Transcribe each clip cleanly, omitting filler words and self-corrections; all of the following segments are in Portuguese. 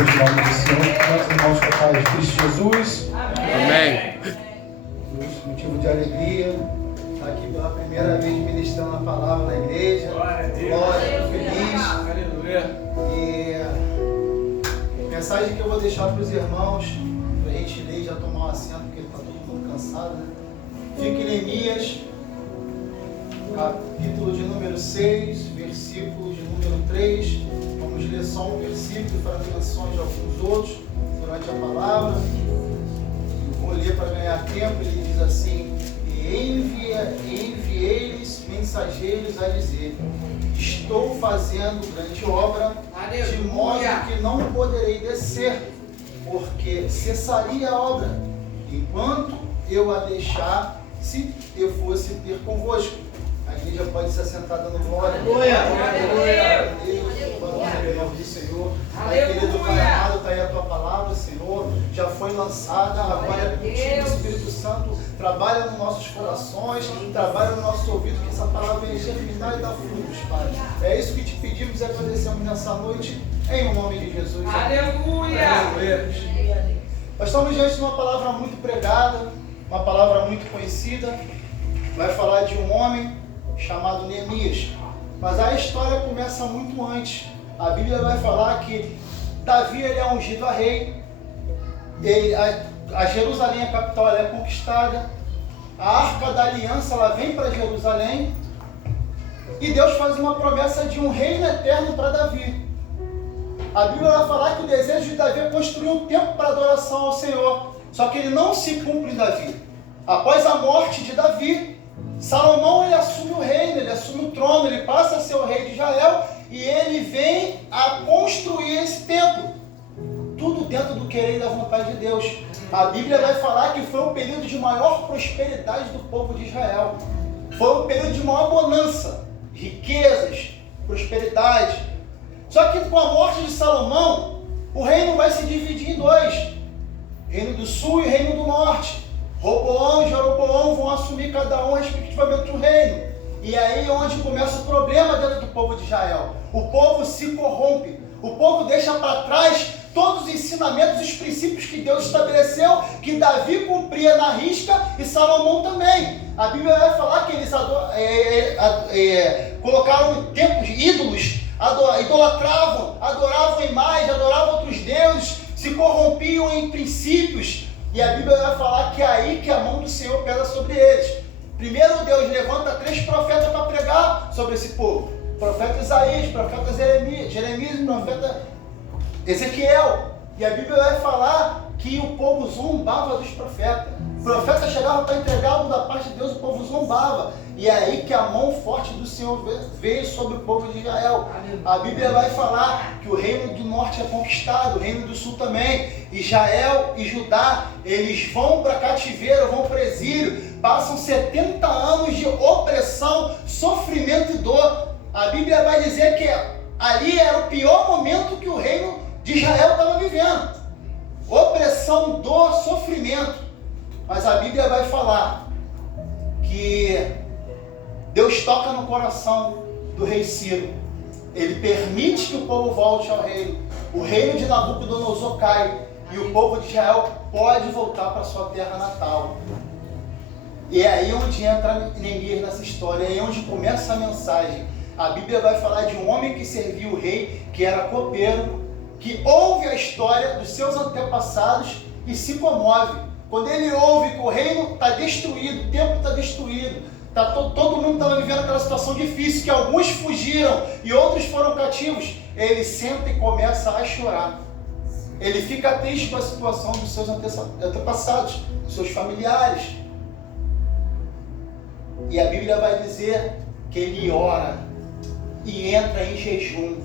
em nome do Senhor. Nossos irmãos com a paz de Cristo Jesus. Amém. Motivo de alegria, estar aqui pela primeira vez ministrando a palavra na igreja. Glória, feliz. Aleluia. E a mensagem que eu vou deixar para os irmãos, para a gente ler e já tomar um assento, porque está todo mundo cansado, né? Fica em Neemias, capítulo de número 6, versículo de número 3. Vamos ler só um versículo e fazer menções de alguns outros durante a palavra. Eu vou ler para ganhar tempo. Ele diz assim: e enviei-lhes mensageiros a dizer: estou fazendo grande obra, de modo que não poderei descer, porque cessaria a obra, enquanto eu a deixar, se eu fosse ter convosco. A igreja pode se assentar dando glória. Glória a Deus, glória ao nome do Senhor. Pai querido, Pai amado, está aí a tua palavra, Senhor. Já foi lançada, agora é contigo, Espírito Santo. Trabalha nos nossos corações, trabalha no nosso ouvido, que essa palavra venha germinar e dar frutos, Pai. É isso que te pedimos e agradecemos nessa noite, em nome de Jesus. Aleluia. Nós estamos diante de uma palavra muito pregada, uma palavra muito conhecida. Vai falar de um homem chamado Neemias. Mas a história começa muito antes. A Bíblia vai falar que Davi ele é ungido a rei. A Jerusalém, a capital, ela é conquistada. A Arca da Aliança ela vem para Jerusalém. E Deus faz uma promessa de um reino eterno para Davi. A Bíblia vai falar que o desejo de Davi é construir um templo para adoração ao Senhor. Só que ele não se cumpre em Davi. Após a morte de Davi, Salomão ele assume o reino, ele assume o trono, ele passa a ser o rei de Israel e ele vem a construir esse templo. Tudo dentro do querer e da vontade de Deus. A Bíblia vai falar que foi um período de maior prosperidade do povo de Israel. Foi um período de maior bonança, riquezas, prosperidade. Só que com a morte de Salomão, o reino vai se dividir em dois. Reino do sul e reino do norte. Roboão e Jeroboão vão assumir cada um respectivamente o reino. E aí é onde começa o problema dentro do povo de Israel. O povo se corrompe. O povo deixa para trás todos os ensinamentos, os princípios que Deus estabeleceu, que Davi cumpria na risca e Salomão também. A Bíblia vai falar que eles colocaram templos, ídolos, idolatravam, adoravam imagens, adoravam outros deuses, se corrompiam em princípios. E a Bíblia vai falar que é aí que a mão do Senhor pesa sobre eles. Primeiro Deus levanta 3 profetas para pregar sobre esse povo. O profeta Isaías, o profeta Jeremias e o profeta Ezequiel. E a Bíblia vai falar que o povo zombava dos profetas. O profeta chegava para entregar algo da parte de Deus, o povo zombava. E é aí que a mão forte do Senhor veio sobre o povo de Israel. A Bíblia vai falar que o reino do norte é conquistado, o reino do sul também. Israel e Judá, eles vão para cativeiro, vão para exílio, passam 70 anos de opressão, sofrimento e dor. A Bíblia vai dizer que ali era o pior momento que o reino de Israel estava vivendo. Opressão, dor, sofrimento. Mas a Bíblia vai falar que Deus toca no coração do rei Ciro. Ele permite que o povo volte ao reino. O reino de Nabucodonosor cai. E o povo de Israel pode voltar para sua terra natal. E é aí onde entra Neemias nessa história. É aí onde começa a mensagem. A Bíblia vai falar de um homem que servia o rei, que era copeiro, que ouve a história dos seus antepassados e se comove. Quando ele ouve que o reino está destruído, o templo está destruído, todo mundo estava vivendo aquela situação difícil, que alguns fugiram e outros foram cativos, ele senta e começa a chorar. Ele fica triste com a situação dos seus antepassados, dos seus familiares. E a Bíblia vai dizer que ele ora e entra em jejum.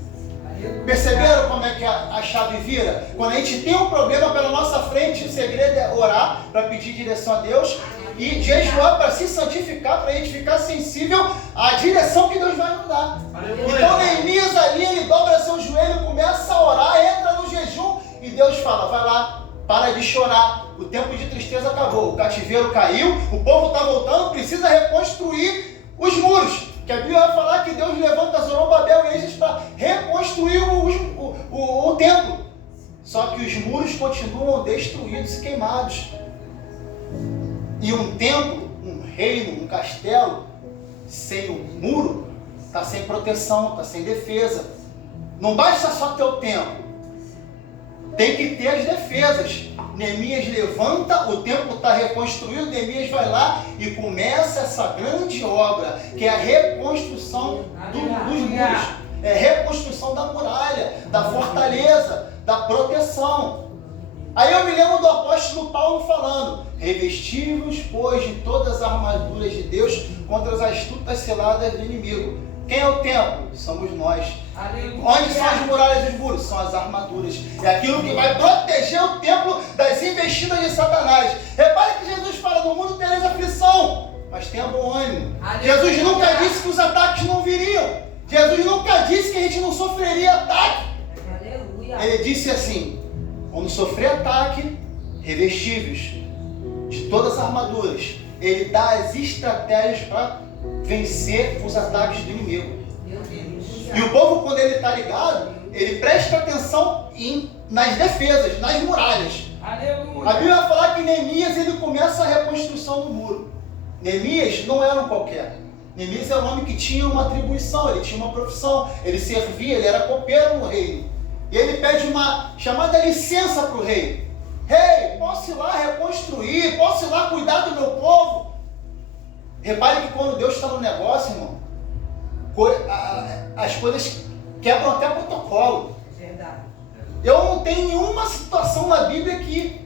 Perceberam como é que a chave vira? Quando a gente tem um problema pela nossa frente, o segredo é orar para pedir direção a Deus e jejuar para se santificar, para a gente ficar sensível à direção que Deus vai nos dar. Então Neemias ali, ele dobra seu joelho, começa a orar, entra no jejum e Deus fala: vai lá, para de chorar, o tempo de tristeza acabou, o cativeiro caiu, o povo está voltando, precisa reconstruir os muros. Que a Bíblia vai falar que Deus levanta Zorobabel e Esdras para reconstruir o templo. Só que os muros continuam destruídos e queimados. E um templo, um reino, um castelo, sem o muro, está sem proteção, está sem defesa. Não basta só ter o templo, tem que ter as defesas. Neemias levanta, o templo está reconstruído, Neemias vai lá e começa essa grande obra, que é a reconstrução dos muros. É a reconstrução da muralha, da fortaleza, da proteção. Aí eu me lembro do apóstolo Paulo falando: revestivos, pois, de todas as armaduras de Deus contra as astutas ciladas do inimigo. Quem é o templo? Somos nós. Aleluia. Onde são as muralhas dos muros? São as armaduras. É aquilo que vai proteger o templo das investidas de Satanás. Repare que Jesus fala: no mundo tereis aflição, mas tenha bom ânimo. Aleluia. Jesus nunca disse que os ataques não viriam. Jesus nunca disse que a gente não sofreria ataque. Aleluia. Ele disse assim: quando sofrer ataque, revestíveis de todas as armaduras. Ele dá as estratégias para vencer os ataques do inimigo. E o povo, quando ele está ligado, ele presta atenção nas defesas, nas muralhas. Aleluia. A Bíblia vai falar que Neemias ele começa a reconstrução do muro. Neemias não era um qualquer. Neemias era um homem que tinha uma atribuição, ele tinha uma profissão, ele servia, ele era copeiro no reino. E ele pede uma chamada licença para o rei. Rei, posso ir lá reconstruir, posso ir lá cuidar do meu povo? Repare que quando Deus está no negócio, irmão, as coisas quebram até protocolo. Verdade. Eu não tenho nenhuma situação na Bíblia que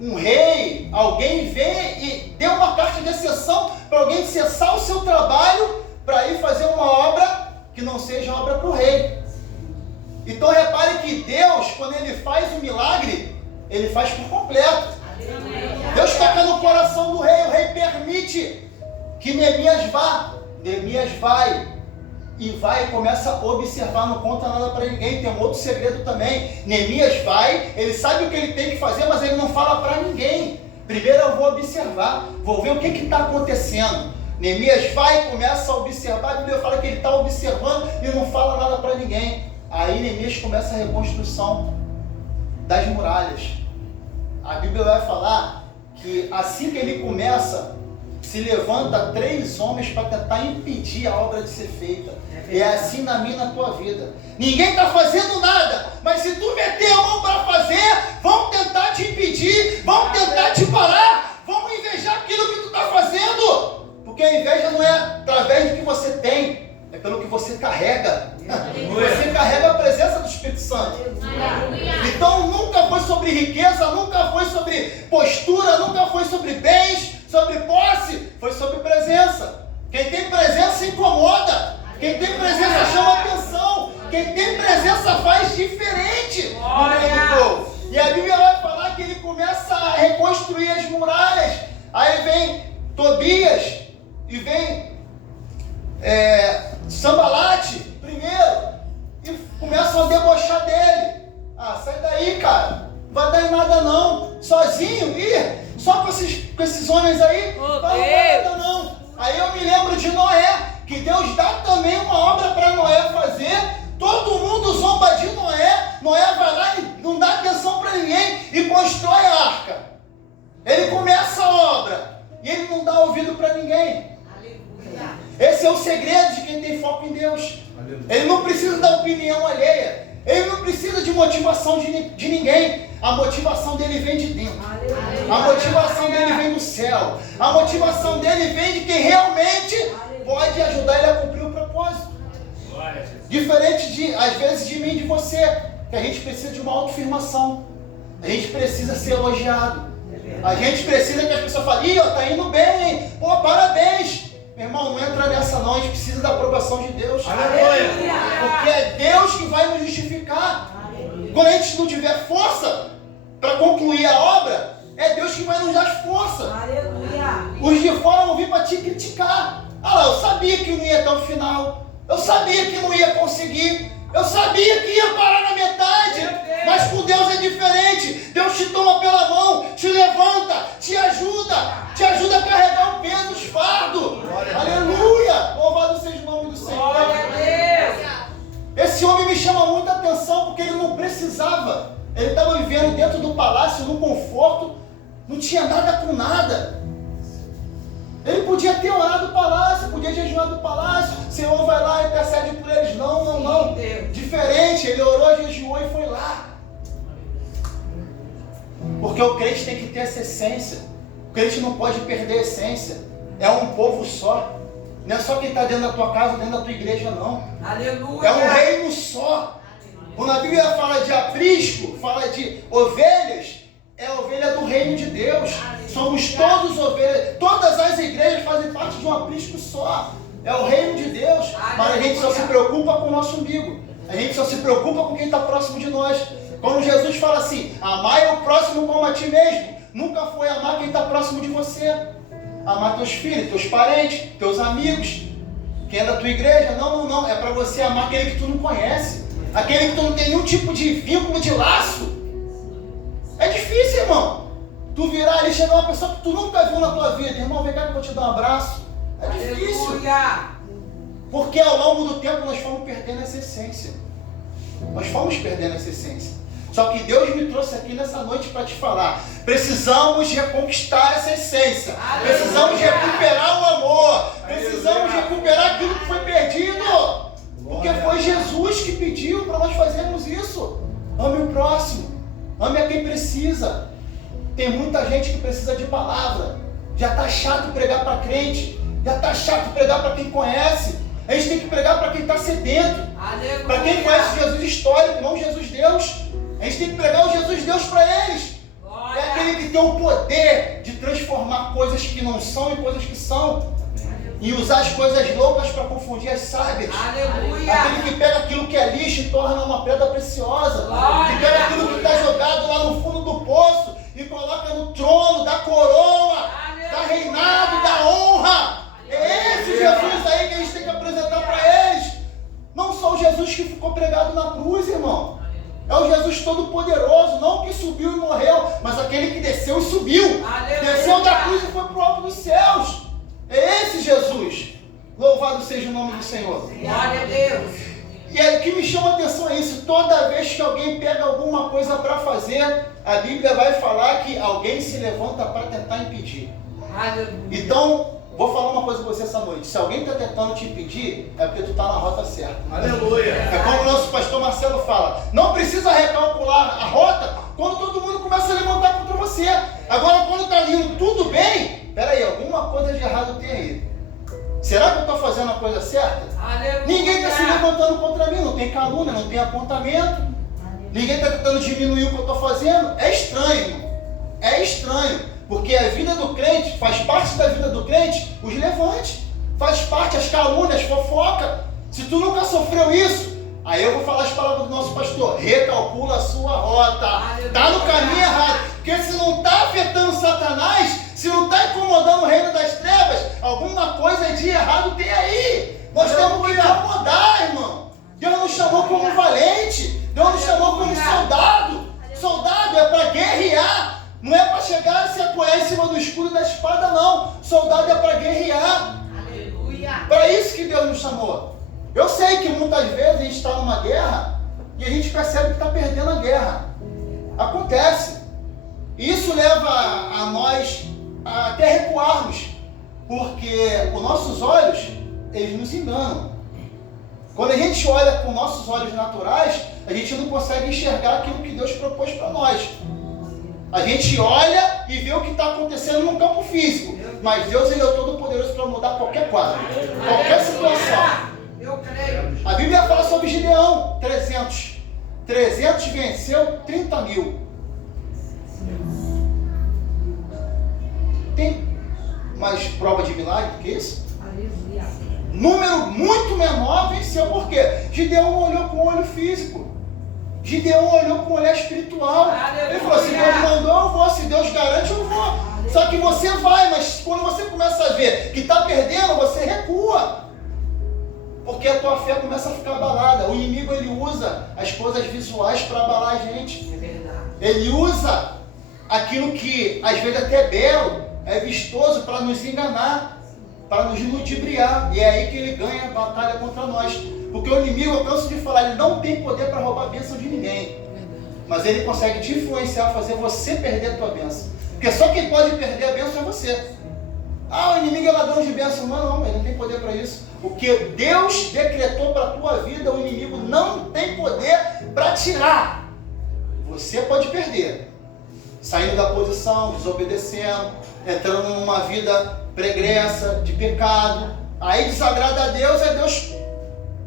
um rei, alguém vê e dê uma carta de exceção para alguém cessar o seu trabalho para ir fazer uma obra que não seja obra para o rei. Então repare que Deus, quando Ele faz um milagre, Ele faz por completo. Deus toca no coração do rei, o rei permite que Neemias vá. Neemias vai e começa a observar, não conta nada para ninguém. Tem um outro segredo também. Neemias vai, ele sabe o que ele tem que fazer, mas ele não fala para ninguém. Primeiro eu vou observar, vou ver o que está acontecendo. Neemias vai e começa a observar. A Bíblia fala que ele está observando e não fala nada para ninguém. Aí Neemias começa a reconstrução das muralhas. A Bíblia vai falar que assim que ele começa, se levanta 3 homens para tentar impedir a obra de ser feita. É assim na minha e na tua vida. Ninguém está fazendo nada, mas se tu meter a mão para fazer, vão tentar te impedir, vão tentar te parar, vão invejar aquilo que tu está fazendo. Porque a inveja não é através do que você tem, é pelo que você carrega. Você carrega a presença do Espírito Santo. Então nunca foi sobre riqueza, nunca foi sobre postura, nunca foi sobre bens, sobre posse, foi sobre presença. Quem tem presença incomoda. Quem tem presença chama atenção. Quem tem presença faz diferente no meio do povo. E a Bíblia vai falar que ele começa a reconstruir as muralhas. Aí vem Tobias e vem Sambalate primeiro e começam a debochar dele. Ah, sai daí, cara. Não vai dar em nada não. Sozinho, só com esses homens aí, não vai dar nada não. Aí eu me lembro de Noé, que Deus dá também uma obra para Noé fazer. Todo mundo zomba de Noé. Noé vai lá e não dá atenção para ninguém e constrói a arca. Ele começa a obra e ele não dá ouvido para ninguém. Esse é o segredo de quem tem foco em Deus. Ele não precisa da opinião alheia. Ele não precisa de motivação de ninguém. A motivação dele vem de dentro. A motivação dele vem do céu. A motivação dele vem de quem realmente pode ajudar ele a cumprir o propósito. Diferente às vezes de mim e de você, que a gente precisa de uma autoafirmação. A gente precisa ser elogiado. A gente precisa que as pessoas falem: tá indo bem, hein? Pô, parabéns. Meu irmão, não entra nessa não, a gente precisa da aprovação de Deus. Aleluia. Porque é Deus que vai nos justificar. Quando a gente não tiver força para concluir a obra, é Deus que vai nos dar força. Aleluia. Os de fora vão vir para te criticar. Ah lá, eu sabia que não ia até o final. Eu sabia que não ia conseguir. Eu sabia que ia parar na metade. Mas com Deus é diferente. Deus te toma pela mão, te levanta, te ajuda a carregar o peso, os fardos. Aleluia! Louvado seja o nome do Senhor. Esse homem me chama muita atenção porque ele não precisava. Ele estava vivendo no palácio, no conforto, não tinha nada com nada. Ele podia ter orado do palácio, podia jejuar do palácio. O Senhor vai lá e intercede por eles. Não. Diferente, ele orou, jejuou e foi lá. Porque o crente tem que ter essa essência. O crente não pode perder a essência. É um povo só. Não é só quem está dentro da tua casa, dentro da tua igreja, não. Aleluia. É um reino só. Quando a Bíblia fala de aprisco, fala de ovelhas, é a ovelha do reino de Deus. Somos todos ovelhas. Todas as igrejas fazem parte de um aprisco só. É o reino de Deus. Mas a gente só se preocupa com o nosso umbigo. A gente só se preocupa com quem está próximo de nós. Quando Jesus fala assim, amai o próximo como a ti mesmo, nunca foi amar quem está próximo de você. Amar teus filhos, teus parentes, teus amigos, quem é da tua igreja. Não. É para você amar aquele que tu não conhece. Aquele que tu não tem nenhum tipo de vínculo, de laço. É difícil, irmão. Tu virar ali e chegar uma pessoa que tu nunca viu na tua vida. Irmão, vem cá que eu vou te dar um abraço. É difícil. Aleluia. Porque ao longo do tempo nós fomos perdendo essa essência. Nós fomos perdendo essa essência. Só que Deus me trouxe aqui nessa noite para te falar. Precisamos reconquistar essa essência. Aleluia. Precisamos recuperar o amor. Precisamos recuperar aquilo que foi perdido. Porque foi Jesus que pediu para nós fazermos isso. Ame o próximo. Ame a quem precisa. Tem muita gente que precisa de palavra. Já está chato pregar para crente. Já está chato pregar para quem conhece. A gente tem que pregar para quem está sedento. Para quem conhece Jesus histórico, não Jesus Deus. A gente tem que pregar o Jesus Deus para eles. É aquele que tem o poder de transformar coisas que não são em coisas que são. E usar as coisas loucas para confundir as sábias. Aleluia. Aquele que pega aquilo que é lixo e torna uma pedra preciosa. Que pega aquilo que está jogado lá no fundo do poço e coloca no trono da coroa, da reinado, da honra. É esse Jesus aí que a gente tem que apresentar para eles. Não só o Jesus que ficou pregado na cruz, irmão. É o Jesus Todo-Poderoso, não o que subiu e morreu, mas aquele que desceu e subiu. Aleluia. Desceu da cruz e foi para o alto dos céus. É esse Jesus. Louvado seja o nome do Senhor. Glória a Deus. E aí, o que me chama a atenção é isso. Toda vez que alguém pega alguma coisa para fazer, a Bíblia vai falar que alguém se levanta para tentar impedir. Aleluia. Então, vou falar uma coisa para você essa noite. Se alguém está tentando te impedir, é porque tu está na rota certa. Aleluia. É como o nosso pastor Marcelo fala. Não precisa recalcular a rota quando todo mundo começa a levantar contra você. Agora, quando está indo tudo bem, peraí, alguma coisa de errado tem aí. Será que eu estou fazendo a coisa certa? Aleluia. Ninguém está se levantando contra mim, não tem calúnia, não tem apontamento. Ninguém está tentando diminuir o que eu estou fazendo. É estranho, irmão. É estranho. Porque a vida do crente, faz parte da vida do crente, os levantes. Faz parte as calúnias, fofoca. Se tu nunca sofreu isso, aí eu vou falar as palavras do nosso pastor. Recalcula a sua rota. Está no caminho errado. Porque se não está afetando Satanás, se não está incomodando o reino das trevas, alguma coisa de errado tem aí. Nós temos que incomodar, irmão. Deus nos chamou como valente. Deus nos chamou como soldado. Soldado é para guerrear. Não é para chegar e se apoiar em cima do escudo da espada, não. Soldado é para guerrear. Aleluia. Para isso que Deus nos chamou. Eu sei que muitas vezes a gente está numa guerra e a gente percebe que está perdendo a guerra. Acontece. Isso leva a nós a até recuarmos, porque os nossos olhos, eles nos enganam. Quando a gente olha com nossos olhos naturais, a gente não consegue enxergar aquilo que Deus propôs para nós. A gente olha e vê o que está acontecendo no campo físico, mas Deus, ele é o todo-poderoso para mudar qualquer quadro, qualquer situação. Eu creio. A Bíblia fala sobre Gideão, 300 venceu 30 mil. Tem mais prova de milagre do que isso? Aleluia. Número muito menor venceu, por quê? Gideão olhou com o olho físico. Gideão olhou com o olhar espiritual. Ele falou, se Deus mandou, eu vou. Se Deus garante, eu vou. Só que você vai, mas quando você começa a ver que está perdendo, você recua. Porque a tua fé começa a ficar abalada. O inimigo, ele usa as coisas visuais para abalar a gente. É verdade. Ele usa aquilo que às vezes até é belo, é vistoso, para nos enganar, para nos ludibriar. E é aí que ele ganha a batalha contra nós. Porque o inimigo, eu canso de falar, ele não tem poder para roubar a bênção de ninguém. mas ele consegue te influenciar a fazer você perder a tua bênção. Porque só quem pode perder a bênção é você. Ah, o inimigo é ladrão de bênção. Não, ele não tem poder para isso. O que Deus decretou para a tua vida, o inimigo não tem poder para tirar. Você pode perder. Saindo da posição, desobedecendo, entrando numa vida pregressa, de pecado. Aí desagrada a Deus, aí Deus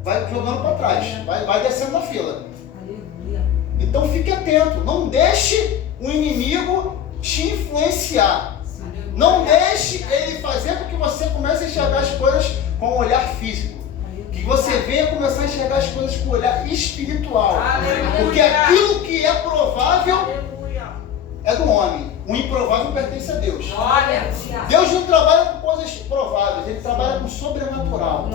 vai jogando para trás, vai descendo na fila. Aleluia. Então fique atento, não deixe o inimigo te influenciar. Não deixe ele fazer com que você comece a enxergar as coisas com um olhar físico. Que você venha começar a enxergar as coisas com um olhar espiritual. Porque aquilo que é provável é do homem. O improvável pertence a Deus. Olha. Deus não trabalha com coisas prováveis, ele trabalha com o sobrenatural.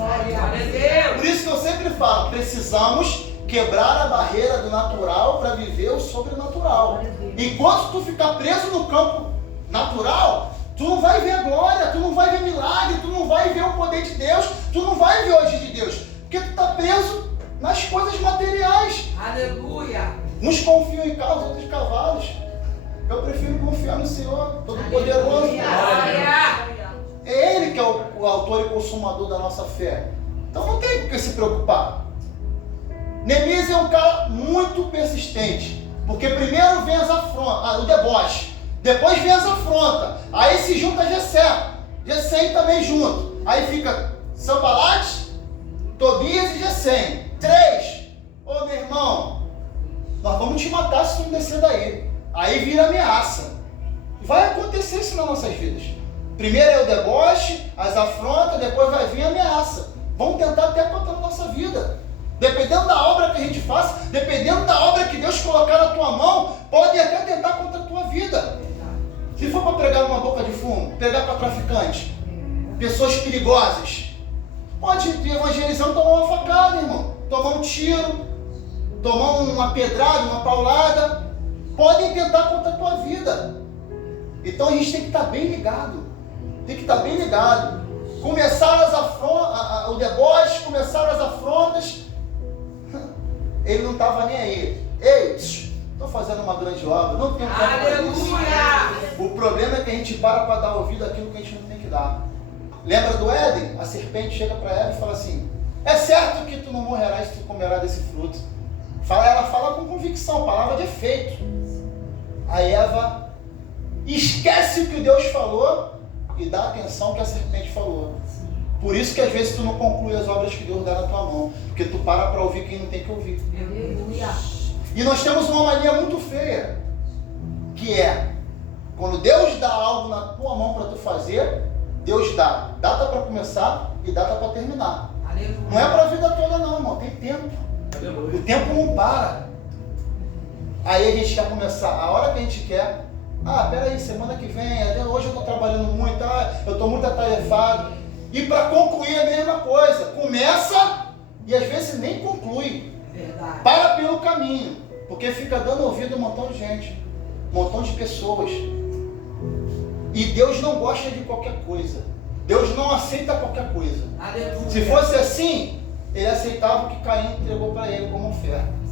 Por isso que eu sempre falo, precisamos quebrar a barreira do natural para viver o sobrenatural. Enquanto tu ficar preso no campo natural, tu não vai ver a glória, tu não vai ver milagre, tu não vai ver o poder de Deus, tu não vai ver o agir de Deus, porque tu está preso nas coisas materiais. Aleluia. Uns confiam em carros, outros em cavalos. Eu prefiro confiar no Senhor Todo-Poderoso. É Ele que é o autor e consumador da nossa fé. Então não tem por que se preocupar. Neemias é um cara muito persistente, porque primeiro vem as afrontas, o deboche, depois vem as afrontas, aí se junta Gesem também junto, aí fica Sanbalate, Tobias e Gesem, 3. Ô meu irmão, nós vamos te matar se tu não descer daí. Aí vira ameaça. Vai acontecer isso nas nossas vidas. Primeiro é o deboche, as afrontas, depois vai vir a ameaça. Vão tentar até contra a nossa vida. Dependendo da obra que a gente faça, dependendo da obra que Deus colocar na tua mão, podem até tentar contra a tua vida. Se for para pregar numa boca de fumo, pregar para traficantes, pessoas perigosas, pode ir evangelizando, tomar uma facada, irmão. Tomar um tiro, tomar uma pedrada, uma paulada. Podem tentar contra a tua vida. Então a gente tem que estar bem ligado. Tem que estar bem ligado. Começaram as afrontas, o deboche, começaram as afrontas. Ele não estava nem aí. Ei, estou fazendo uma grande obra, não tenho tempo para isso. O problema é que a gente para dar ouvido àquilo que a gente não tem que dar. Lembra do Éden? A serpente chega para Eva e fala assim: é certo que tu não morrerás se tu comerás desse fruto. Ela fala com convicção, palavra de efeito. A Eva esquece o que Deus falou e dá atenção ao que a serpente falou. Por isso que às vezes tu não conclui as obras que Deus dá na tua mão, porque tu para ouvir quem não tem que ouvir. Aleluia. E nós temos uma mania muito feia, que é, quando Deus dá algo na tua mão para tu fazer, Deus dá data para começar e data para terminar. Aleluia. Não é para a vida toda não, irmão, tem tempo. O tempo não para. Aí a gente quer começar, a hora que a gente quer, peraí, semana que vem, hoje eu estou trabalhando muito, eu estou muito atarefado. E para concluir a mesma coisa, começa e às vezes nem conclui. Verdade. Para pelo caminho, porque fica dando ouvido a um montão de gente, um montão de pessoas. E Deus não gosta de qualquer coisa. Deus não aceita qualquer coisa. Aleluia. Se fosse assim, ele aceitava o que Caim entregou para ele como oferta.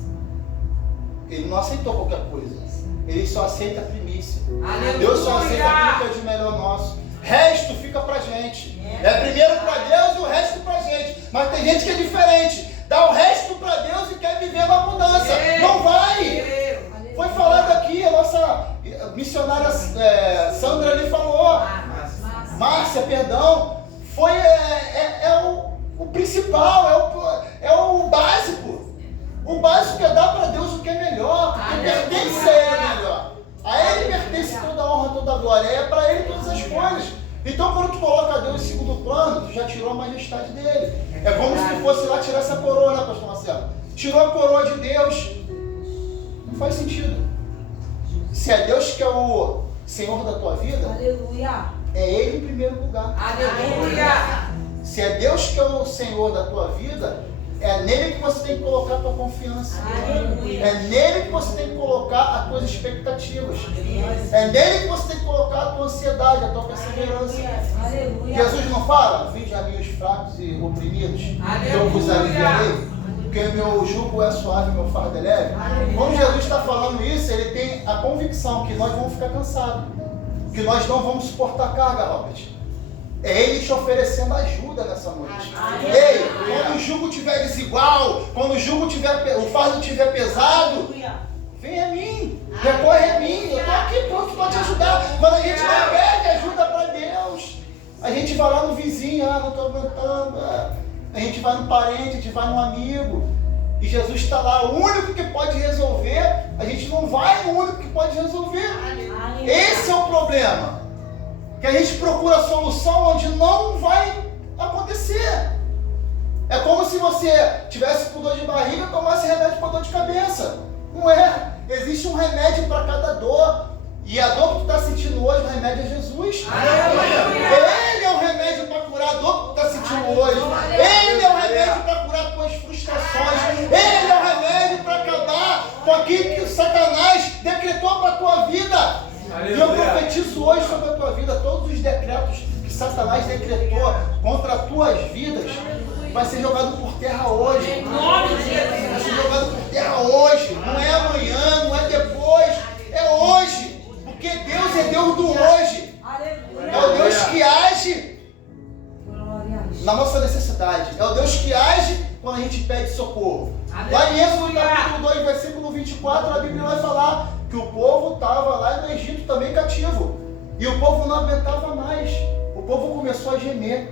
Ele não aceitou qualquer coisa. Ele só aceita a primícia. Aleluia. Deus só aceita aquilo que é de melhor nosso. Resto fica pra gente. É primeiro para Deus e o resto pra gente. Mas tem gente que é diferente. Dá o resto para Deus e quer viver na abundância. Não vai. Foi falado aqui, a nossa missionária Sandra ali falou. Márcia, perdão. Foi o principal, é o básico. O básico é dar para Deus o que é melhor, porque pertence a Ele melhor. A Ele pertence toda a honra, toda a glória. É para Ele todas as coisas. Então quando tu coloca Deus em segundo plano, tu já tirou a majestade dele. É como se tu fosse lá tirar essa coroa, né, pastor Marcelo? Tirou a coroa de Deus. Não faz sentido. Se é Deus que é o Senhor da tua vida, Aleluia. é Ele em primeiro lugar. Aleluia. Se é Deus que é o Senhor da tua vida, é nele que você tem que colocar a tua confiança. Aleluia. É nele que você tem que colocar as tuas expectativas. É nele que você tem que colocar a tua ansiedade, a tua perseverança. Aleluia. Jesus não fala: vinde a mim os fracos e oprimidos, eu vos Aleluia. aliviarei. porque meu jugo é suave, meu fardo é leve. Quando Jesus está falando isso, ele tem a convicção que nós vamos ficar cansados, que nós não vamos suportar a carga, Robert. É ele te oferecendo ajuda nessa noite. Ei, quando o jugo estiver desigual, quando o fardo estiver pesado, vem a mim, recorre a mim, eu estou aqui pronto para te ajudar. Mas a gente não pede ajuda para Deus. A gente vai lá no vizinho, não estou aguentando. A gente vai no parente, a gente vai no amigo. E Jesus está lá, o único que pode resolver. A gente não vai no único que pode resolver. Esse é o problema. Que a gente procura a solução onde não vai acontecer. É como se você tivesse com dor de barriga e tomasse remédio para dor de cabeça. Não é. Existe um remédio para cada dor. E a dor que tu está sentindo hoje, o remédio é Jesus. Ele é o remédio para curar a dor que tu está sentindo hoje. Ele é o remédio para curar tuas frustrações. Ele é o remédio para acabar com aquilo que o Satanás decretou para a tua vida. E eu profetizo hoje sobre a tua vida, todos os decretos que Satanás decretou contra as tuas vidas, vai ser jogado por terra hoje. Em nome de Jesus. Vai ser jogado por terra hoje. Não é amanhã, não é depois, é hoje. Porque Deus é Deus do hoje. É o Deus que age na nossa necessidade. É o Deus que age quando a gente pede socorro. Lá em Êxodo capítulo 2, versículo 24, a Bíblia vai falar que o povo estava lá no Egito também cativo. E o povo não aguentava mais. O povo começou a gemer.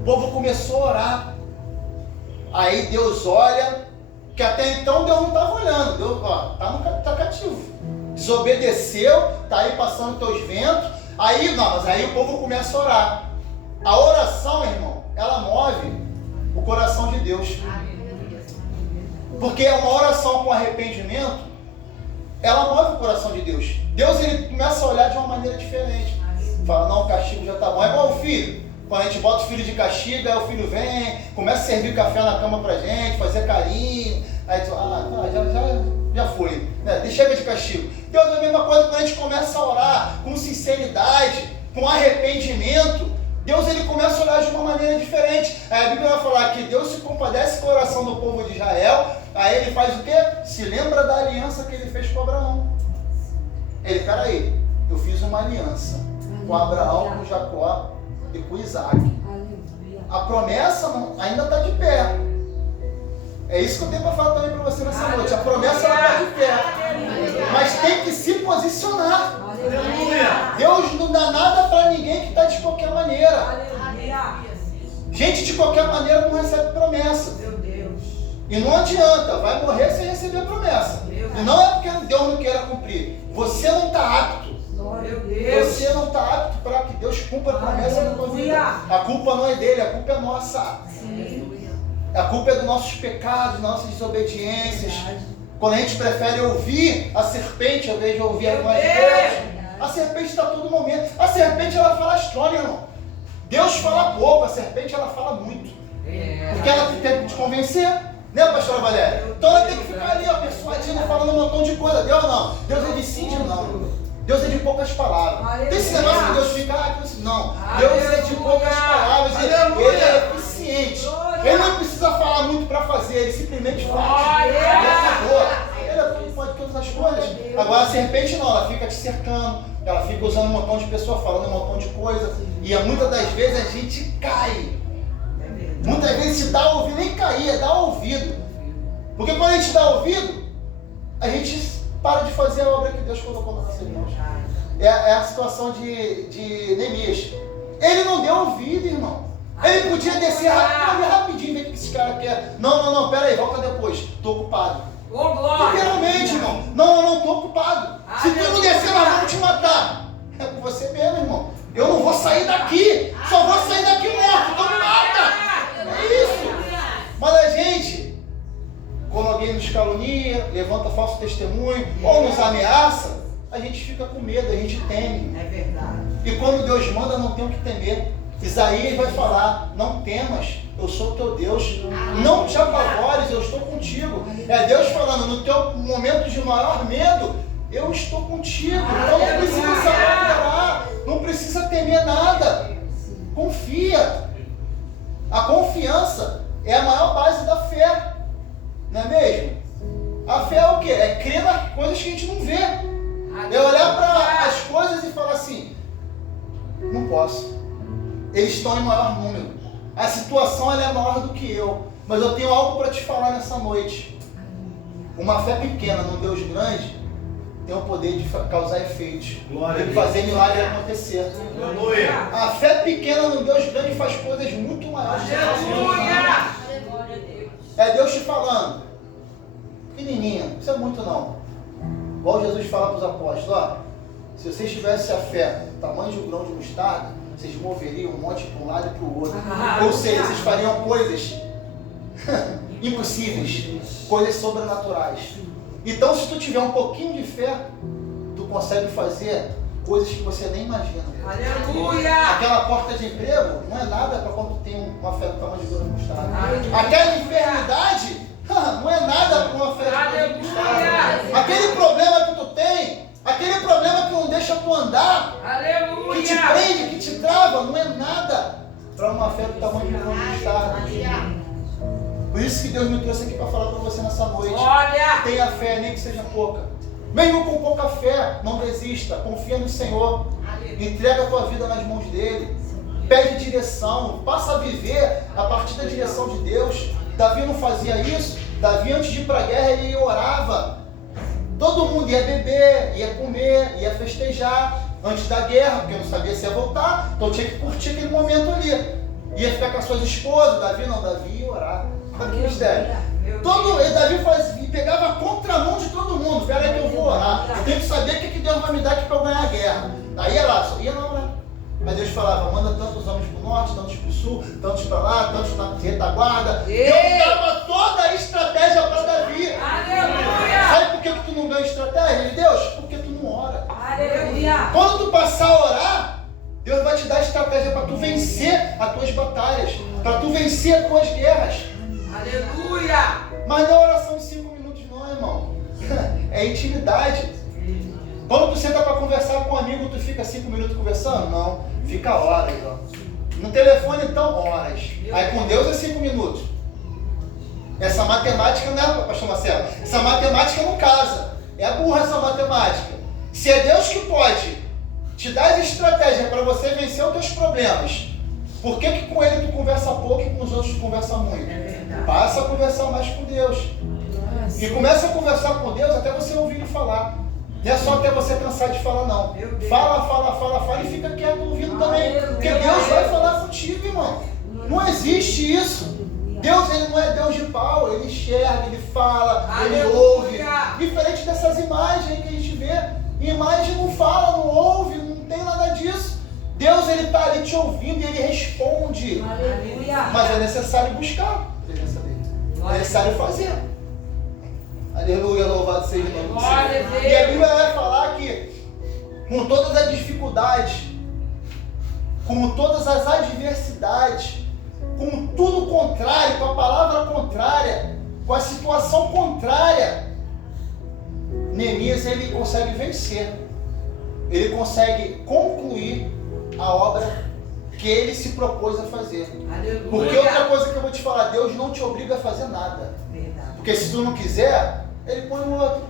O povo começou a orar. Aí Deus olha, que até então Deus não estava olhando. Deus, tá cativo. Desobedeceu, tá aí passando teus ventos. Aí o povo começa a orar. A oração, irmão, ela move o coração de Deus. Porque uma oração com arrependimento, ela move o coração de Deus. Deus, ele começa a olhar de uma maneira diferente. Fala, não, o castigo já tá bom. É igual o filho. Quando a gente bota o filho de castigo, aí o filho vem, começa a servir café na cama pra gente, fazer carinho. Aí tu, já foi. Chega de castigo. Deus é a mesma coisa quando a gente começa a orar com sinceridade, com arrependimento. Deus, ele começa a olhar de uma maneira diferente. Aí a Bíblia vai falar que Deus se compadece com a oração do povo de Israel. Aí ele faz o quê? Se lembra da aliança que ele fez com Abraão. Ele, peraí, eu fiz uma aliança com Abraão, com Jacó e com Isaac. A promessa ainda está de pé. É isso que eu tenho para falar também para você nessa noite. A promessa está de pé. Mas tem que se posicionar. Deus não dá nada para ninguém que está de qualquer maneira. Gente de qualquer maneira não recebe promessa. E não adianta, vai morrer sem receber a promessa. E não é porque Deus não queira cumprir. Você não está apto. Você não está apto para que Deus cumpra a promessa na tua vida. A culpa não é dele, a culpa é nossa. A culpa é dos nossos pecados, nossas desobediências. Quando a gente prefere ouvir a serpente ao invés de ouvir a voz de Deus. A serpente está a todo momento. A serpente, ela fala estranho, irmão. Deus fala pouco, a serpente ela fala muito. Porque ela tem que te convencer. Né, pastora Valéria? Então ela tem que ficar ali, persuadindo, falando um montão de coisa. Deus não. Deus é de sim, de não. Deus é de poucas palavras. Tem esse negócio que Deus fica, não. Deus é de poucas palavras. Ele é eficiente. Ele não precisa falar muito para fazer, ele simplesmente faz. Ele pode todas as coisas. Agora a serpente não, ela fica te cercando, ela fica usando um montão de pessoas, falando um montão de coisa. E muitas das vezes a gente cai. Muitas vezes se dá ouvido, nem cair, é dar ouvido. Porque quando a gente dá ouvido, a gente para de fazer a obra que Deus colocou nas nossas mãos. É a situação de Neemias. Ele não deu ouvido, irmão. Ele podia descer rapidinho, ver o que esse cara quer. Não, pera aí, volta depois. Estou ocupado. Literalmente, irmão. Não, estou ocupado. Se tu não descer, nós vamos te matar. É com você mesmo, irmão. Eu não vou sair daqui. Só vou sair daqui morto. Então me mata. É isso. Mas a gente, quando alguém nos calunia, levanta falso testemunho ou nos ameaça, a gente fica com medo, a gente teme. É verdade. E quando Deus manda, não tem o que temer. Isaías vai falar, não temas, eu sou o teu Deus. Não te apavores, eu estou contigo. É Deus falando, no teu momento de maior medo, eu estou contigo. Então não precisa se apavorar, não precisa temer nada. Confia. A confiança é a maior base da fé. Não é mesmo? A fé é o quê? É crer nas coisas que a gente não vê. É olhar para as coisas e falar assim, não posso. Eles estão em maior número. A situação ela é maior do que eu. Mas eu tenho algo para te falar nessa noite. Uma fé pequena num Deus grande tem o poder de causar efeitos. Tem que fazer milagre acontecer. Aleluia. A fé pequena num Deus grande faz coisas muito maiores. É Deus te falando. Pequenininha, não precisa muito não. Igual Jesus fala para os apóstolos, ó, se vocês tivessem a fé do tamanho de um grão de mostarda, vocês moveriam um monte para um lado e para o outro. Ou seja, vocês fariam coisas impossíveis, coisas sobrenaturais. Então, se tu tiver um pouquinho de fé, tu consegue fazer coisas que você nem imagina. Aleluia! Aquela porta de emprego não é nada para quando tu tem uma fé do tamanho de grão de mostarda. Aquela enfermidade não é nada para uma fé do tamanho de mostarda. Aquele problema que tu tem, aquele problema que não deixa tu andar, que te prende, que te trava, não é nada para uma fé do tamanho de grão de mostarda. Por isso que Deus me trouxe aqui para falar para você nessa noite. Olha! Tenha fé, nem que seja pouca. Mesmo com pouca fé, não desista. Confia no Senhor. Entrega a tua vida nas mãos dele. Pede direção. Passa a viver a partir da direção de Deus. Davi não fazia isso. Davi, antes de ir para a guerra, ele orava. Todo mundo ia beber, ia comer, ia festejar antes da guerra, porque não sabia se ia voltar. Então tinha que curtir aquele momento ali. Ia ficar com as suas esposas. Davi não, Davi ia orar. Olha que mistério. Davi pegava a contramão de todo mundo. Pera aí que eu vou orar. Eu tenho que saber o que Deus vai me dar aqui para eu ganhar a guerra. Aí ia lá, só ia lá orar. Mas Deus falava, manda tantos homens para o norte, tantos para o sul, tantos para lá, tantos na retaguarda. Deus dava toda a estratégia para Davi. Aleluia! Sabe por que tu não ganha estratégia de Deus? Porque tu não ora. Aleluia! Quando tu passar a orar, Deus vai te dar estratégia para tu vencer as tuas batalhas, para tu vencer as tuas guerras. Aleluia! Mas não é oração de 5 minutos não, irmão. É intimidade. Quando tu senta para conversar com um amigo, tu fica 5 minutos conversando? Não. Fica horas, ó. No telefone, então, horas. Aí com Deus é 5 minutos. Essa matemática não é, pastor Marcelo, essa matemática não casa. É burra essa matemática. Se é Deus que pode te dar as estratégias para você vencer os teus problemas, por que com ele tu conversa pouco e com os outros tu conversa muito? Passa a conversar mais com Deus. E começa a conversar com Deus até você ouvir ele falar. Não é só até você cansar de falar, não. Fala e fica quieto ouvindo também. Porque Deus vai falar contigo, irmão. Não existe isso. Deus, ele não é Deus de pau. Ele enxerga, ele fala, ele ouve. Diferente dessas imagens que a gente vê. Imagem não fala, não ouve, não tem nada disso. Deus, ele está ali te ouvindo e ele responde. Aleluia! Mas é necessário buscar a presença dele. É necessário fazer. Aleluia, louvado seja o nome do Senhor. E a Bíblia vai falar que com todas as dificuldades, com todas as adversidades, com tudo contrário, com a palavra contrária, com a situação contrária, Neemias ele consegue vencer. Ele consegue concluir a obra que ele se propôs a fazer. Aleluia! Porque outra coisa que eu vou te falar, Deus não te obriga a fazer nada. Porque se tu não quiser, ele põe um outro.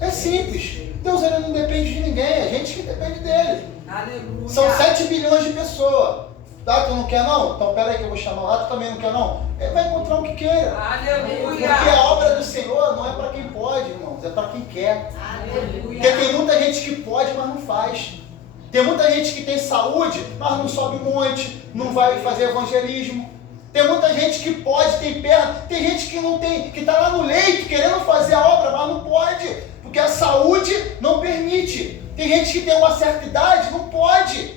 É simples. Deus ele não depende de ninguém, é a gente que depende dele. Aleluia! São 7 bilhões de pessoas. Ah, tu não quer não? Então pera aí que eu vou chamar. Ah, tu também não quer não? Ele vai encontrar o que queira. Aleluia! Porque a obra do Senhor não é para quem pode, irmãos, é para quem quer. Aleluia! Porque tem muita gente que pode, mas não faz. Tem muita gente que tem saúde, mas não sobe um monte, não vai fazer evangelismo. Tem muita gente que pode, tem perna, tem gente que não tem, que está lá no leito querendo fazer a obra, mas não pode, porque a saúde não permite. Tem gente que tem uma certa idade, não pode,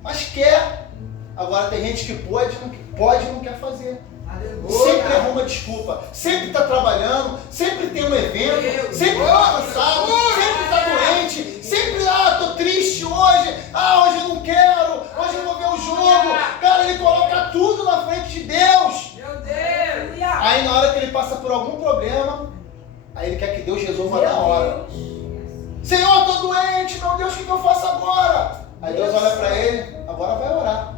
mas quer. Agora tem gente que pode e não quer fazer. Sempre arruma desculpa, sempre está trabalhando, sempre tem um evento, sempre está cansado, sempre está doente, sempre, estou triste hoje, hoje eu não quero, hoje eu vou ver o jogo. Cara, ele coloca tudo na frente de Deus. Meu Deus! Aí na hora que ele passa por algum problema, aí ele quer que Deus resolva na hora. Senhor, estou doente, meu Deus, o que eu faço agora? Aí Deus olha para ele, agora vai orar.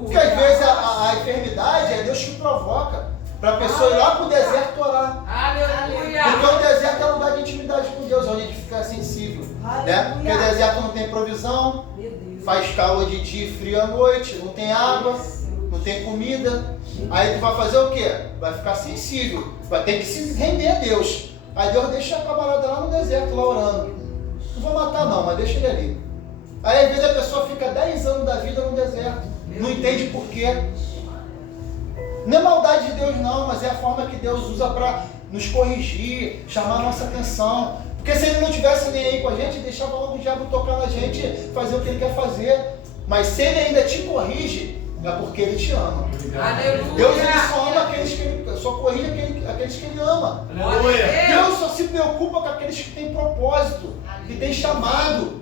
Porque às vezes a enfermidade é Deus que provoca. Para a pessoa ir lá para o deserto orar. Aleluia. Porque o deserto é um lugar de intimidade com Deus, onde a gente fica sensível. Né? Porque o deserto não tem provisão, Meu Deus. faz calor de dia e frio à noite, não tem água, não tem comida. Aí tu vai fazer o quê? Vai ficar sensível, vai ter que se render a Deus. Aí Deus deixa a camarada lá no deserto, lá orando. Não vou matar não, mas deixa ele ali. Aí às vezes a pessoa fica 10 anos da vida no deserto, não entende por quê. Não é maldade de Deus não, mas é a forma que Deus usa para nos corrigir, chamar a nossa atenção. Porque se ele não tivesse nem aí com a gente, deixava logo o diabo tocar na gente, fazer o que ele quer fazer. Mas se ele ainda te corrige, é porque ele te ama. Aleluia. Deus ele só ama aqueles que ele, só corrige aqueles que ele ama. Aleluia. Deus só se preocupa com aqueles que têm propósito, que têm chamado.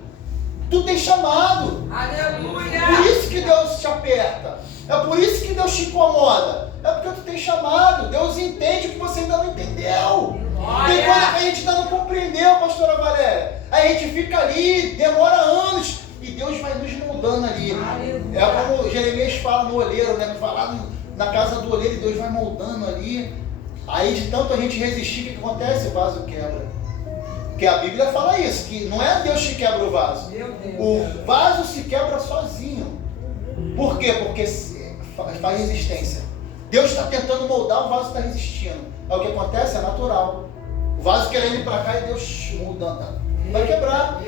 Tu tem chamado. Aleluia. Por isso que Deus te aperta. É por isso que Deus te incomoda. É porque tu tem chamado. Deus entende o que você ainda não entendeu. Tem coisa que a gente ainda não compreendeu, pastora Valéria. Aí a gente fica ali, demora anos, e Deus vai nos moldando ali. É como Jeremias fala no olheiro, né? Que vai lá na casa do olheiro e Deus vai moldando ali. Aí de tanto a gente resistir, o que acontece? O vaso quebra. Porque a Bíblia fala isso, que não é Deus que quebra o vaso. Meu Deus. O vaso se quebra sozinho. Por quê? Porque faz resistência. Deus está tentando moldar, o vaso está resistindo. Aí o que acontece? É natural. O vaso quer ir para cá e Deus muda. Vai quebrar.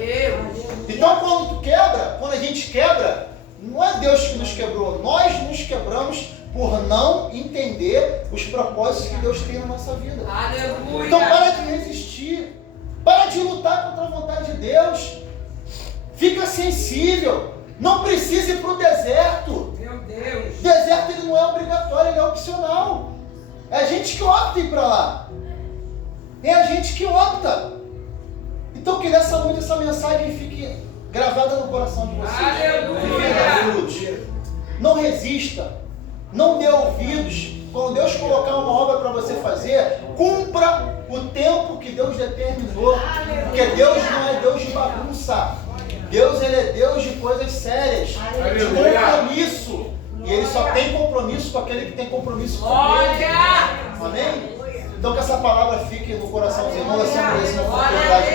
Então quando tu quebra, quando a gente quebra, não é Deus que nos quebrou. Nós nos quebramos por não entender os propósitos que Deus tem na nossa vida. Aleluia. Então para de resistir. Para de lutar contra a vontade de Deus. Fica sensível. Não precisa ir para o deserto. Meu Deus. O deserto ele não é obrigatório, ele é opcional. É a gente que opta ir para lá. É a gente que opta. Então que nessa noite essa mensagem fique gravada no coração de vocês. Aleluia. Não resista. Não dê ouvidos. Quando Deus colocar uma obra para você fazer, cumpra o tempo que Deus determinou. Porque Deus não é Deus de bagunça. Deus ele é Deus de coisas sérias, de compromisso. E ele só tem compromisso com aquele que tem compromisso com ele. Amém? Então que essa palavra fique no coração dos irmãos, assim, por essa oportunidade